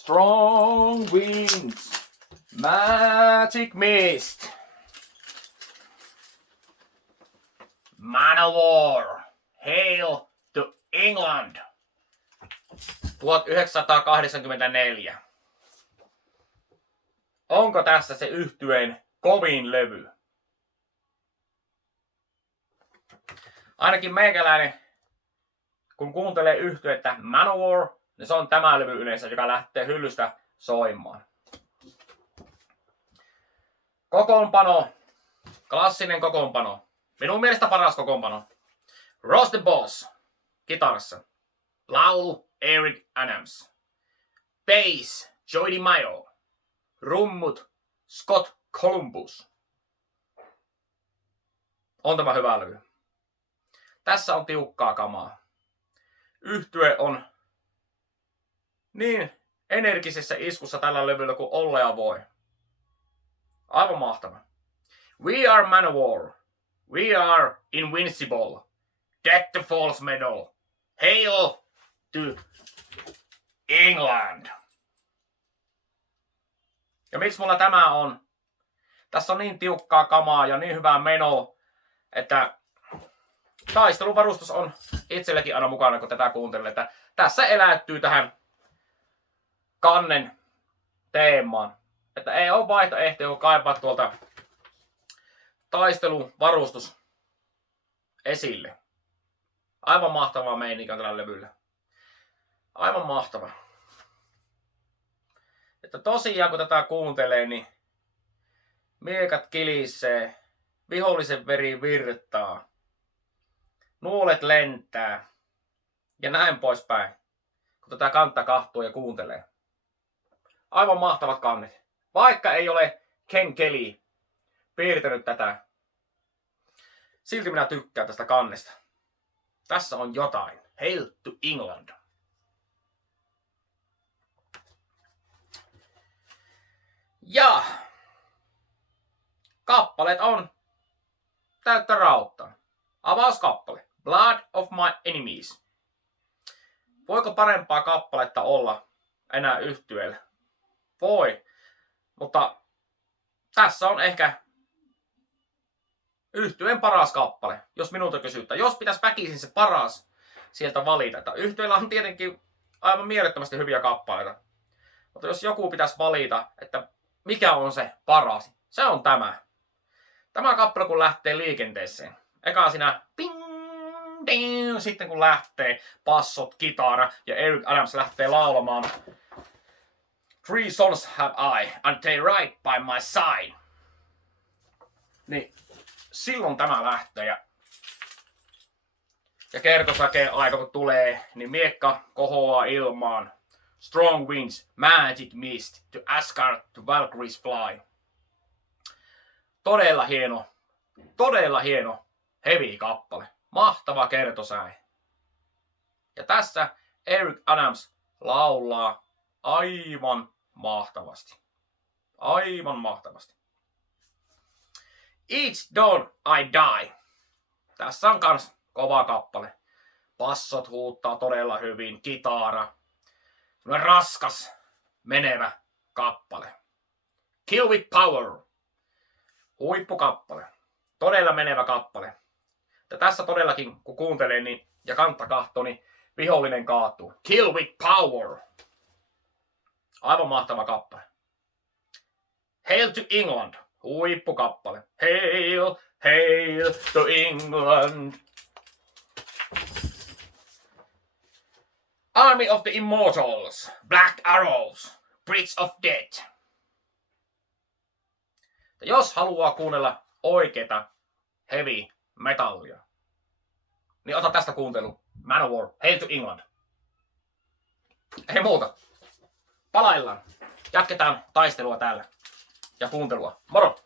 Strong winds, magic mist. Manowar, hail to England. 1984. Onko tässä se yhtyeen kovin levy? Ainakin meikäläinen, kun kuuntelee yhtyettä Manowar, niin se on tämä levy yleensä, joka lähtee hyllystä soimaan. Kokoonpano. Klassinen kokoonpano. Minun mielestä paras kokoonpano. Ross the Boss. Kitarassa. Laulu Eric Adams. Bass Joey DeMaio. Rummut Scott Columbus. On tämä hyvä levy. Tässä on tiukkaa kamaa. Yhtye on niin energisessä iskussa tällä levyllä kuin ollea voi. Aivan mahtava. We are Manowar. We are invincible. Get the false medal. Hail to England. Ja miksi mulla tämä on? Tässä on niin tiukkaa kamaa ja niin hyvää menoa, että taisteluvarustus on itselläkin aina mukana, kun tätä kuuntelen. Että tässä eläytyy tähän kannen teemaan. Että ei ole vaihtoehtoja, kun kaipaa tuolta taisteluvarustus esille. Aivan mahtavaa meininkiä tällä levyllä. Aivan mahtava. Että tosiaan kun tätä kuuntelee, niin miekat kilisee, vihollisen veri virtaa, nuolet lentää ja näin poispäin, kun tätä kantta kahtuu ja kuuntelee. Aivan mahtavat kannet. Vaikka ei ole Ken Kelly piirtänyt tätä, silti minä tykkään tästä kannesta. Tässä on jotain. Hail to England. Ja kappaleet on täyttä rauttaa. Avauskappale. Blood of my enemies. Voiko parempaa kappaletta olla enää yhtyeellä? Voi. Mutta tässä on ehkä yhtyeen paras kappale, jos minulta kysytään. Jos pitäisi väkisin se paras sieltä valita. Että yhtyeellä on tietenkin aivan mielettömästi hyviä kappaleita. Mutta jos joku pitäisi valita, että mikä on se paras, se on tämä. Tämä kappale kun lähtee liikenteeseen. Eka siinä ping, ding, sitten kun lähtee bassot, kitara ja Eric Adams lähtee laulamaan Three sons have I, and they right by my side. Niin silloin tämä lähtee ja kertosäkeen aika kun tulee, niin miekka kohoaa ilmaan. Strong winds, magic mist, to Asgard, to Valkyries fly. Todella hieno heavy kappale. Mahtava kertosäe. Ja tässä Eric Adams laulaa aivan mahtavasti. Aivan mahtavasti. Each dawn I die. Tässä on kans kova kappale. Bassot huuttaa todella hyvin, kitara. Semmoinen raskas, menevä kappale. Kill with power. Huippukappale. Todella menevä kappale. Ja tässä todellakin, kun kuuntelee niin, ja kantta kahtoo, niin vihollinen kaatuu. Kill with power. Aivan mahtava kappale. Hail to England. Huippukappale. Hail, hail to England. Army of the Immortals. Black Arrows. Bridge of Death. Ja jos haluaa kuunnella oikeeta heavy metallia, niin ota tästä kuuntelu. Manowar, Hail to England. Ei muuta. Palaillaan. Jatketaan taistelua täällä. Ja kuuntelua. Moro!